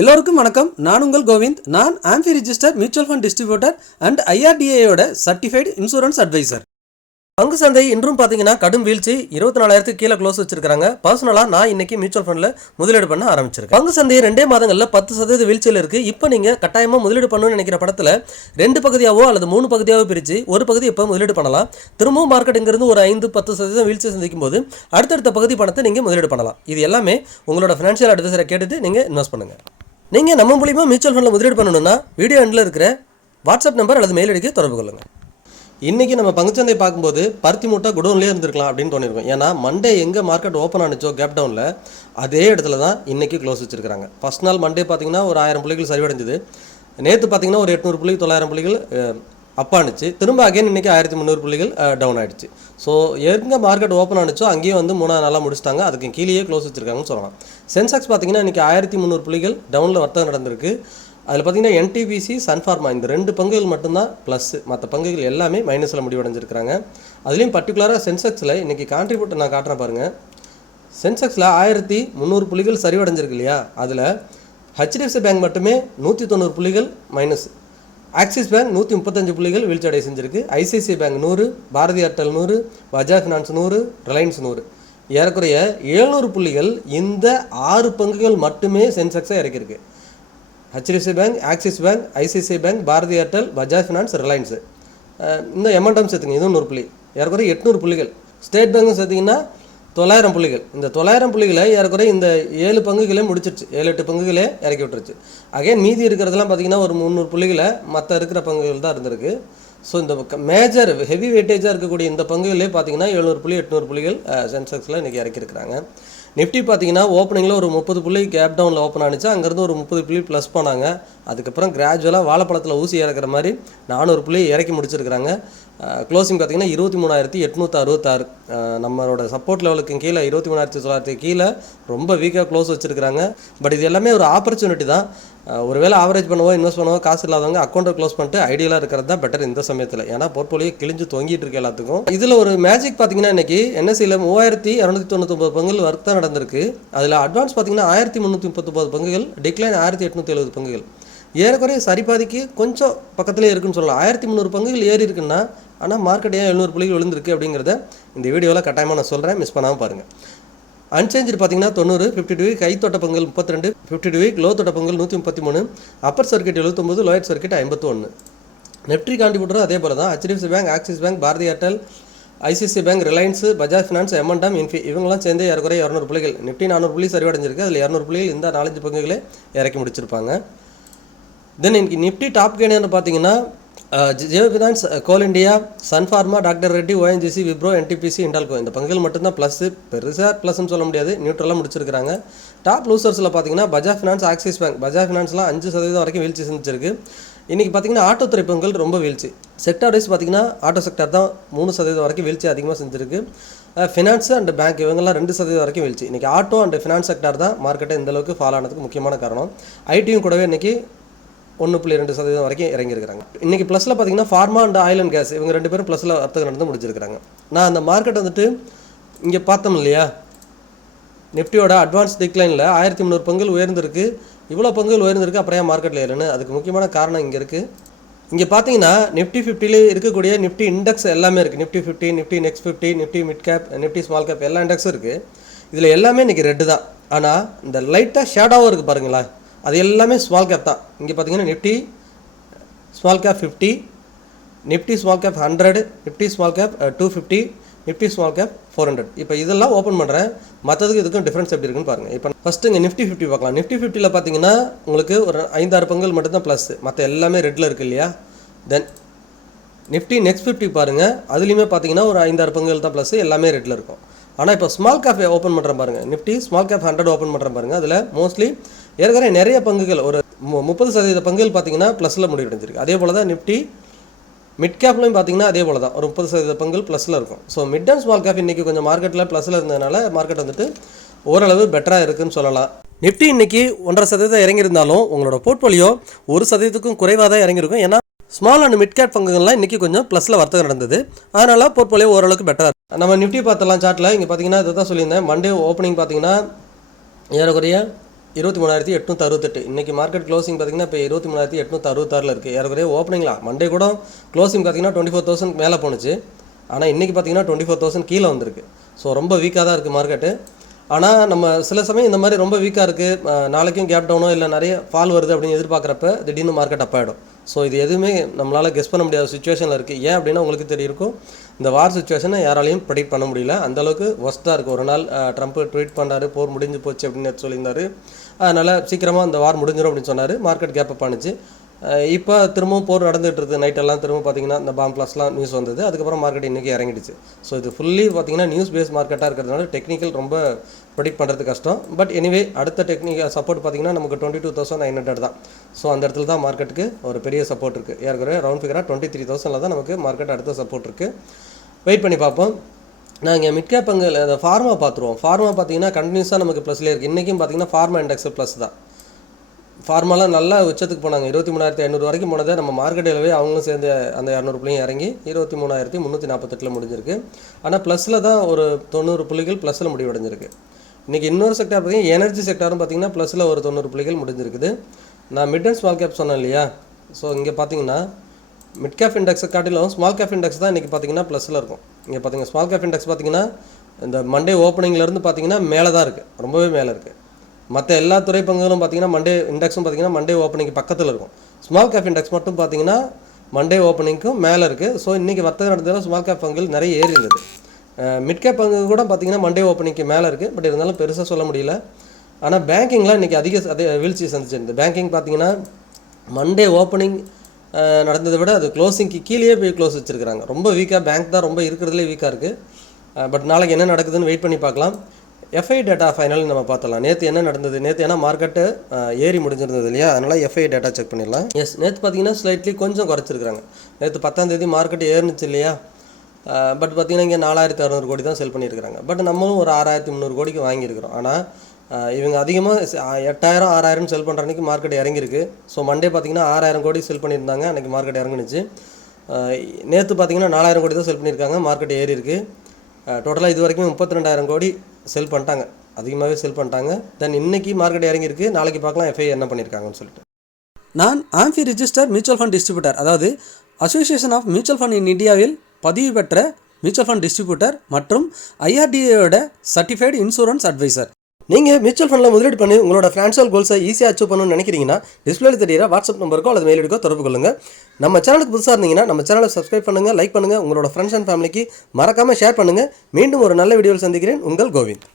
எல்லோருக்கும் வணக்கம். நான் உங்கள் கோவிந்த். நான் AMFI register mutual fund distributor and IRDAயோட சர்டிஃபைடு இன்சூரன்ஸ் அட்வைசர். பங்கு சந்தை இன்றும் பார்த்தீங்கன்னா கடும் வீழ்ச்சி, 24,000 கீழே க்ளோஸ் வச்சிருக்காங்க. பர்சனலாக நான் இன்னைக்கு மியூச்சுவல் ஃபண்டில் முதலீடு பண்ண ஆரம்பிச்சிருக்கேன். பங்கு சந்தை 2 மாதங்களில் 10% வீழ்ச்சியில் இருக்குது. இப்போ நீங்கள் கட்டாயமாக முதலீடு பண்ணணும்னு நினைக்கிற படத்தில் 2 பகுதியாவோ அல்லது 3 பகுதியாவோ பிரித்து ஒரு பகுதி இப்போ முதலீடு பண்ணலாம். திரும்பவும் மார்க்கெட் இங்கிருந்து ஒரு 5-10% வீழ்ச்சி சந்திக்கும் போது அடுத்தடுத்த பகுதி பணத்தை நீங்கள் முதலீடு பண்ணலாம். இது எல்லாமே உங்களோட ஃபினான்ஷியல் அட்வைசரை கேட்டுட்டு நீங்கள் இன்வெஸ்ட் பண்ணுங்கள். நீங்கள் நம்ம மூலியமாக மியூச்சுவல் ஃபண்டில் முதலீடு பண்ணணும்னா வீடியோ எண்டில் இருக்கிற வாட்ஸ்அப் நம்பர் அல்லது மெயில் ஐடிக்கு தொடர்பு கொள்ளுங்கள். இன்றைக்கி நம்ம பங்குச்சந்தை பார்க்கும்போது பருத்தி மூட்டை குடோன்லேயே இருந்திருக்கலாம் அப்படின்னு தோணிருக்கும். ஏன்னா மண்டே எங்கே மார்க்கெட் ஓப்பன் ஆனிச்சோ கேப் டவுனில் அதே இடத்துல தான் இன்றைக்கி க்ளோஸ் வச்சுருக்காங்க. ஃபஸ்ட் நாள் மண்டே பார்த்திங்கன்னா ஒரு 1000 புள்ளிகள் சரிவடைஞ்சுது. நேற்று பார்த்திங்கன்னா ஒரு 800 புள்ளி 900 புள்ளிகள் அப் ஆனிச்சு. திரும்ப அகைன் இன்றைக்கி 1300 புள்ளிகள் டவுன் ஆகிடுச்சு. ஸோ எங்கே மார்க்கெட் ஓப்பன் ஆனிச்சோ அங்கேயே வந்து 3 நாளாக முடிச்சிட்டாங்க. அதுக்கு கீழேயே க்ளோஸ் வச்சுருக்காங்கன்னு சொல்லலாம். சென்செக்ஸ் பார்த்திங்கன்னா இன்றைக்கி 1300 புள்ளிகள் டவுனில் வர்த்தகம் நடந்திருக்கு. அதில் பார்த்திங்கன்னா NTPC, சன்ஃபார்மா இந்த 2 பங்குகள் மட்டும்தான் ப்ளஸ்ஸு, மற்ற பங்குகள் எல்லாமே மைனஸில் முடிவடைஞ்சிருக்கிறாங்க. அதுலேயும் பர்டிகுலராக சென்செக்ஸில் இன்றைக்கி கான்ட்ரிபியூட்டர் நான் காட்டுறேன் பாருங்கள். சென்செக்ஸில் 1300 புள்ளிகள் சரிவடைஞ்சிருக்கு இல்லையா, அதில் HDFC பேங்க் மட்டுமே 190 புள்ளிகள் மைனஸ், ஆக்சிஸ் பேங்க் 135 புள்ளிகள் வீழ்ச்சி அடைய செஞ்சிருக்கு, ICICI bank 100, Bharti Airtel 100, Bajaj finance 100, Reliance 100, ஏறக்குறைய 700 புள்ளிகள் இந்த 6 பங்குகள் மட்டுமே சென்செக்ஸை இறக்கியிருக்கு. HDFC bank, Axis bank, ICICI bank, Bharti Airtel, Bajaj finance, Reliance, இந்த M&M சேர்த்துங்க, இதுவும் 100 புள்ளி, ஏறக்குறைய 800 புள்ளிகள். ஸ்டேட் பேங்க்கும் சேர்த்திங்கன்னா 900 புள்ளிகள். இந்த 900 புள்ளிகளை ஏறக்குறைய இந்த 7 பங்குகளே முடிச்சிருச்சு, 7-8 பங்குகளே இறக்கி விட்டுருச்சு. அகைன் மீதி இருக்கிறதுலாம் பார்த்திங்கன்னா ஒரு 300 புள்ளிகளை மற்ற இருக்கிற பங்குகள் தான் இருந்திருக்கு. ஸோ இந்த மேஜர் ஹெவி வெயிட்டேஜாக இருக்கக்கூடிய இந்த பங்குகளே பார்த்திங்கன்னா 700 புள்ளி 800 புள்ளிகள் சென்செக்ஸில் இன்றைக்கி இறக்கியிருக்கிறாங்க. நிஃப்டி பார்த்திங்கன்னா ஓப்பனிங்கில் ஒரு 30 புள்ளி கேப் டவுனில் ஓப்பன் ஆனிச்சு. அங்கேருந்து ஒரு 30 புள்ளி ப்ளஸ் போனாங்க. அதுக்கப்புறம் கிராஜுவலாக வாழைப்பழத்தில் ஊசி இறக்குற மாதிரி 400 புள்ளி இறக்கி முடிச்சிருக்கிறாங்க. க்ளோசிங் பார்த்திங்கன்னா 23,866. நம்மளோட சப்போர்ட் லெவலுக்கு கீழே 23,900 கீழே ரொம்ப வீக்காக க்ளோஸ் வச்சுருக்கிறாங்க. பட் இது எல்லாமே ஒரு ஆப்பர்ச்சுனிட்டி தான். ஒருவேளை ஆவரேஜ் பண்ணவோ இன்வெஸ்ட் பண்ணவோ காசு இல்லாதவங்க அக்கௌண்ட்டை க்ளோஸ் பண்ணிட்டு ஐடியலாக இருக்கிறது தான் பெட்டர் இந்த சமயத்தில். ஏன்னா போர்ட்ஃபோலியோ கிழிஞ்சு தொங்கிட்டு இருக்கு எல்லாத்துக்கும். இதில் ஒரு மேஜிக் பார்த்திங்கன்னா இன்றைக்கி NSEயில் 3299 பங்குகள் வர்த்தகம் நடந்திருக்கு. அதில் அட்வான்ஸ் பார்த்திங்கன்னா 1339 பங்குகள், டிக்ளைன் 1870 பங்குகள், ஏறக்குறைய சரிபாதிக்கு கொஞ்சம் பக்கத்துலேயே இருக்குன்னு சொல்லலாம். 1300 பங்குகள் ஏறி இருக்குன்னா, ஆனால் மார்க்கெட் ஏன் 700 புள்ளிகள் விழுந்திருக்கு அப்படிங்கிறத இந்த வீடியோவில் கட்டாயமாக நான் சொல்கிறேன், மிஸ் பண்ணாமல் பாருங்கள். அன்சேஞ்சு பார்த்திங்கன்னா 90, 52 வீக் ஹை தொட்ட பங்குகள் 32, 52 வீக் லோ தொட்ட பங்குகள் 133, upper circuit 79, lower circuit 51. Nifty கான்ட்ரிபியூட்டரும் அதே போல் தான். HDFC bank, Axis bank, Bharti Airtel, ICICI bank, Reliance, Bajaj finance, M&M, Infy இவங்களாம் சேர்ந்து ஏறக்குறைய 200 புள்ளிகள். நிஃப்டி 400 புள்ளி சரிவடைஞ்சிருக்கு. அதில் 200 புள்ளிகள் இந்த 4-5 பங்குகளே இறக்கி முடிச்சிருப்பாங்க. தென் இன்னைக்கு நிஃப்டி டாப் கெய்னர்னு பார்த்தீங்கன்னா Jio finance, coal India, Sun Pharma, doctor Reddy, ONGC, Wipro, NTPC, Hindalco இந்த பங்குகள் மட்டும்தான் ப்ளஸ்ஸு. பெருசாக ப்ளஸ்ன்னு சொல்ல முடியாது, நியூட்ரலாக முடிச்சிருக்காங்க. டாப் லூசர்ஸில் பார்த்தீங்கன்னா பஜாஜ் ஃபினான்ஸ், ஆக்சிஸ் பேங்க். பஜாஜ் ஃபினான்ஸ்லாம் 5% வரைக்கும் வீழ்ச்சி செஞ்சிருக்கு. இன்றைக்கி பார்த்திங்கன்னா ஆட்டோ துறை பங்குகள் ரொம்ப வீழ்ச்சி. செக்டார் வைஸ் பார்த்திங்கன்னா ஆட்டோ செக்டார் தான் 3% வரைக்கும் வீழ்ச்சி அதிகமாக செஞ்சுருக்கு. ஃபினான்ஸ் அண்ட் பேங்க் இவங்கெல்லாம் 2% வரைக்கும் வீழ்ச்சி. இன்றைக்கி ஆட்டோ அண்ட் ஃபினான்ஸ் செக்டார் தான் மார்க்கெட்டை இந்தளவுக்கு ஃபாலோ ஆனதுக்கு முக்கியமான காரணம். ஐடியும் கூடவே இன்றைக்கி 1.2% வரைக்கும் இறங்கியிருக்கிறாங்க. இன்றைக்கி ப்ளஸில் பார்த்திங்கன்னா pharma and oil and gas இவங்க 2 பேரும் ப்ளஸில் வர்த்தகம் நடந்து முடிச்சிருக்கிறாங்க. நான் அந்த மார்க்கெட் வந்துட்டு இங்கே பார்த்தோம் இல்லையா, நிஃப்டியோட அட்வான்ஸ் டிக்ளைனில் 1300 பங்குகள் உயர்ந்திருக்கு. இவ்வளோ பங்குகள் உயர்ந்திருக்கு, அப்புறம் ஏன் மார்க்கெட்டில் ஏறுன்னு? அதுக்கு முக்கியமான காரணம் இங்கே இருக்குது. இங்கே பார்த்தீங்கன்னா நிஃப்டி 50லே இருக்கக்கூடிய நிஃப்டி இண்டெக்ஸ் எல்லாமே இருக்குது. Nifty 50, Nifty next 50, Nifty mid cap, Nifty small cap எல்லா இண்டெக்ஸும் இருக்குது. இதில் எல்லாமே இன்றைக்கி ரெட்டு தான். ஆனால் இந்த லைட்டாக ஷேடாகவும் இருக்குது பாருங்களா, அது எல்லாமே ஸ்மால் கேப் தான். இங்கே பார்த்தீங்கன்னா Nifty small cap 50, Nifty small cap 100, Nifty small cap 250, Nifty small cap 400. இப்போ இதெல்லாம் ஓப்பன் பண்ணுறேன், மற்றதுக்கு இதுக்கும் டிஃப்ரென்ஸ் எப்படி இருக்குன்னு பாருங்கள். இப்போ ஃபஸ்ட்டு இங்கே நிஃப்டி 50 பார்க்கலாம். நிஃப்டி 50ல் பார்த்தீங்கன்னா உங்களுக்கு ஒரு 5-6 பங்குகள் மட்டும்தான் ப்ளஸ்ஸு, மற்ற எல்லாமே ரெட்டில் இருக்குது இல்லையா. தென் நிஃப்டி நெக்ஸ்ட் 50 பாருங்கள், அதுலேயுமே பார்த்தீங்கன்னா ஒரு 5-6 பங்குகள் தான் ப்ளஸ்ஸு, எல்லாமே ரெட்டில் இருக்கும். ஆனால் இப்போ ஸ்மால் கேப் ஓப்பன் பண்ணுறேன் பாருங்கள், நிஃப்டி ஸ்மால் கேப் 100 ஓப்பன் பண்ணுறேன் பாருங்கள். அதில் மோஸ்ட்லி ஏற்கனவே நிறைய பங்குகள் ஒரு 30% பங்குகள் பார்த்தீங்கன்னா ப்ளஸில் முடிவடைஞ்சிருக்கு. அதே போல் தான் நிஃப்டி மிட் கேப்லையும் பார்த்தீங்கன்னா அதே போல் தான் ஒரு 30% பங்குகள் ப்ளஸில் இருக்கும். So mid and small cap இன்றைக்கி கொஞ்சம் மார்க்கெட்டில் ப்ளஸில் இருந்ததுனால மார்க்கெட் வந்துட்டு ஓரளவு பெட்டராக இருக்குதுன்னு சொல்லலாம். நிஃப்டி இன்றைக்கி 1.5% இறங்கியிருந்தாலும் உங்களோட போர்ட்ஃபோலியோ 1%க்கும் குறைவாக தான் இறங்கியிருக்கும். ஏன்னா ஸ்மால் அண்ட் மிட் கேப் பங்குகள்லாம் இன்றைக்கி கொஞ்சம் ப்ளஸில் வர்த்தகம் நடந்தது. அதனால் போர்ட்ஃபோலியோ ஓரளவுக்கு பெட்டராக இருக்கும். நம்ம நிஃப்டி பார்த்தலாம் சார்ட்டில். இங்கே பார்த்தீங்கன்னா இதை தான் சொல்லியிருந்தேன். மண்டே ஓப்பனிங் பார்த்தீங்கன்னா ஏறக்குறைய 23,868. இன்றைக்கி மார்க்கெட் க்ளோசிங் பார்த்திங்கன்னா இப்போ 23,866 இருக்குது. ஏறக்குறைய ஓப்பனிங்களா மண்டே கூட க்ளோசிங் பார்த்திங்கன்னா 24,000 மேலே போணுச்சு. ஆனால் இன்றைக்கி பார்த்திங்கன்னா 24,000 கீழே வந்திருக்கு. ஸோ ரொம்ப வீக்காக தான் இருக்குது மார்க்கெட்டு. ஆனால் நம்ம சில சமயம் இந்த மாதிரி ரொம்ப வீக்காக இருக்குது, நாளைக்கும் கேப் டவுனோ இல்லை நிறைய ஃபால் வருது அப்படின்னு எதிர்பார்க்குறப்ப திடீர்னு மார்க்கெட் அப் ஆகிடும். ஸோ இது எதுவுமே நம்மளால் கெஸ் பண்ண முடியாத சுச்சுவேஷனில் இருக்குது. ஏன் அப்படின்னா உங்களுக்கு தெரியிருக்கும், இந்த வார் சுச்சுவேஷனை யாராலையும் ப்ரெடிக்ட் பண்ண முடியல. அந்தளவுக்கு ஒஸ்ட்டாக இருக்குது. ஒரு நாள் ட்ரம்ப் ட்வீட் பண்ணார், போர் முடிஞ்சு போச்சு அப்படின்னு சொல்லியிருந்தார். அதனால் சீக்கிரமாக இந்த வார் முடிஞ்சிடும் அப்படின்னு சொன்னார். மார்க்கெட் கேப் அப் ஆனிச்சு. இப்போ திரும்பவும் போர் நடந்துகிட்டு இருக்குது. நைட்டெல்லாம் திரும்ப பார்த்திங்கன்னா இந்த பாம் பிளாஸ்லாம் நியூஸ் வந்தது. அதுக்கப்புறம் மார்க்கெட் இன்றைக்கி இறங்கிடுச்சு. ஸோ இது ஃபுல்லி பார்த்திங்கன்னா நியூஸ் பேஸ் மார்க்கெட்டாக இருக்கிறதுனால டெக்னிக்கல் ரொம்ப ப்ரெடிக்ட் பண்ணுறது கஷ்டம். பட் எனிவே அடுத்த டெக்னிக்கல் சப்போர்ட் பார்த்திங்கன்னா நமக்கு 22,900 தான். ஸோ அந்த இடத்துல தான் மார்க்கெட்டுக்கு ஒரு பெரிய சப்போர்ட் இருக்குது. ஏற்கனவே ரவுண்ட் ஃபிகராக 23,000 தான் நமக்கு மார்க்கெட் அடுத்த சப்போர்ட் இருக்குது. வெயிட் பண்ணி பார்ப்போம். நான் இங்கே மிட் கேப் அங்கே அந்த ஃபார்மா பார்த்துருவோம். ஃபார்மா பார்த்திங்கன்னா கண்டினியூஸாக நமக்கு ப்ளஸ்லேயே இருக்குது. இன்றைக்கும் பார்த்திங்கன்னா ஃபார்மா இண்டெக்ஸ் ப்ளஸ் தான். ஃபார்மாலாம் நல்லா உச்சத்துக்கு போனாங்க. 23,500 வரைக்கும் போனதை நம்ம மார்க்கெட்டிலவே அவங்களும் சேர்ந்து அந்த 200 இறங்கி 23,348 முடிஞ்சிருக்கு. ஆனால் ப்ளஸில் தான் ஒரு 90 புள்ளிகள் ப்ளஸில் முடிவடைஞ்சிருக்கு. இன்றைக்கி இன்னொரு செக்டார் பார்த்திங்கன்னா எனர்ஜி செக்டாரும் பார்த்திங்கன்னா ப்ளஸில் ஒரு 90 புள்ளிகள் முடிஞ்சிருக்குது. நான் மிட் அண்ட் ஸ்மால் கேப் சொன்னேன் இல்லையா? ஸோ இங்கே பார்த்திங்கன்னா மிட் கேப் இண்டெக்ஸை காட்டிலும் ஸ்மால் கேப் இண்டெக்ஸ் தான் இன்றைக்கி பார்த்திங்கன்னா ப்ளஸில் இருக்கும். இங்கே பார்த்திங்கன்னா ஸ்மால் கேப் இண்டெக்ஸ் பார்த்திங்கன்னா இந்த மண்டே ஓப்பனிங்லேருந்து பார்த்திங்கன்னா மேலே தான் இருக்குது, ரொம்பவே மேலே இருக்குது. மற்ற எல்லா துறை பங்குகளும் பார்த்திங்கன்னா மண்டே இண்டெக்ஸும் பார்த்திங்கன்னா மண்டே ஓப்பனிங்க்கு பக்கத்தில் இருக்கும். ஸ்மால் கேப் இண்டெக்ஸ் மட்டும் பார்த்திங்கன்னா மண்டே ஓப்பனிங்க்கும் மேலே இருக்குது. ஸோ இன்றைக்கி வர்த்தகம் நடந்ததில் ஸ்மால் கேப் பங்குகள் நிறைய ஏறி இருந்தது. மிட் கேப் பங்கு கூட பார்த்திங்கன்னா மண்டே ஓப்பனிங்க்கு மேலே இருக்குது. பட் இருந்தாலும் பெருசாக சொல்ல முடியல. ஆனால் பேங்கிங்லாம் இன்றைக்கி அதே வீழ்ச்சி சந்திச்சிருந்தது. பேங்கிங் பார்த்திங்கன்னா மண்டே ஓப்பனிங் நடந்ததை விட அது க்ளோசிங்க்கு கீழே போய் க்ளோஸ் வச்சுருக்கிறாங்க. ரொம்ப வீக்காக பேங்க் தான் ரொம்ப இருக்கிறதுலே வீக்காக இருக்குது. பட் நாளைக்கு என்ன நடக்குதுன்னு வெயிட் பண்ணி பார்க்கலாம். எஃப்ஐ டேட்டா ஃபைனல் நம்ம பார்த்தலாம். நேற்று என்ன நடந்தது? நேற்று ஏன்னா மார்க்கெட்டு ஏறி முடிஞ்சிருந்தது இல்லையா? அதனால் எஃப்ஐ டேட்டா செக் பண்ணிடலாம். எஸ், நேற்று பார்த்தீங்கன்னா ஸ்லைட்லி கொஞ்சம் குறைச்சிருக்காங்க. நேற்று 10ஆம் தேதி மார்க்கெட் ஏறினுச்சு இல்லையா? பட் பார்த்திங்கன்னா இங்கே 4,600 கோடி தான் செல் பண்ணியிருக்கிறாங்க. பட் நம்மளும் ஒரு 6,300 கோடிக்கு வாங்கியிருக்கிறோம். ஆனால் இவங்க அதிகமாக 8,000 6,000 செல் பண்ணுற அன்றைக்கி மார்க்கெட் இறங்கியிருக்கு. ஸோ மண்டே பார்த்திங்கன்னா 6,000 கோடி செல் பண்ணியிருந்தாங்க, அன்றைக்கி மார்க்கெட் இறங்குனுச்சு. நேற்று பார்த்திங்கன்னா 4,000 கோடி தான் செல் பண்ணியிருக்காங்க, மார்க்கெட் ஏறி இருக்குது. டோட்டலாக இது வரைக்கும் 32,000 கோடி செல் பண்ணிட்டாங்க, அதிகமாகவே செல் பண்ணிட்டாங்க. தென் இன்றைக்கி மார்க்கெட் இறங்கியிருக்கு. நாளைக்கு பார்க்கலாம் எஃப்ஐ என்ன பண்ணியிருக்காங்கன்னு சொல்லிட்டு. நான் AMFI register mutual fund distributor, அதாவது association of mutual fund in இந்தியாவில் பதிவு பெற்ற மியூச்சுவல் ஃபண்ட் டிஸ்ட்ரிபியூட்டர் மற்றும் ஐஆர்டிஏயோட சர்டிஃபைடு இன்சூரன்ஸ் அட்வைசர். நீங்கள் மியூச்சுவல் ஃபண்டில் முதலீடு பண்ணி உங்களோட ஃபினான்ஷியல் கோல்ஸை ஈஸியாக அச்சீவ் பண்ணணும்னு நினைக்கிறீங்கன்னா டிஸ்பிளேல தெரியிற வாட்ஸ்அப் நம்பருக்கோ அல்லது மெயில் ஐடிக்கோ தொடர்பு கொள்ளுங்கள். நம்ம சேனலுக்கு புதுசாக இருந்தீங்கன்னா நம்ம சேனலை சப்ஸ்கிரைப் பண்ணுங்கள், லைக் பண்ணுங்கள், உங்களோட ஃப்ரெண்ட்ஸ் அண்ட் ஃபேமிலிக்கு மறக்காமல் ஷேர் பண்ணுங்கள். மீண்டும் ஒரு நல்ல வீடியோவில் சந்திக்கிறேன். உங்கள் கோவிந்த்.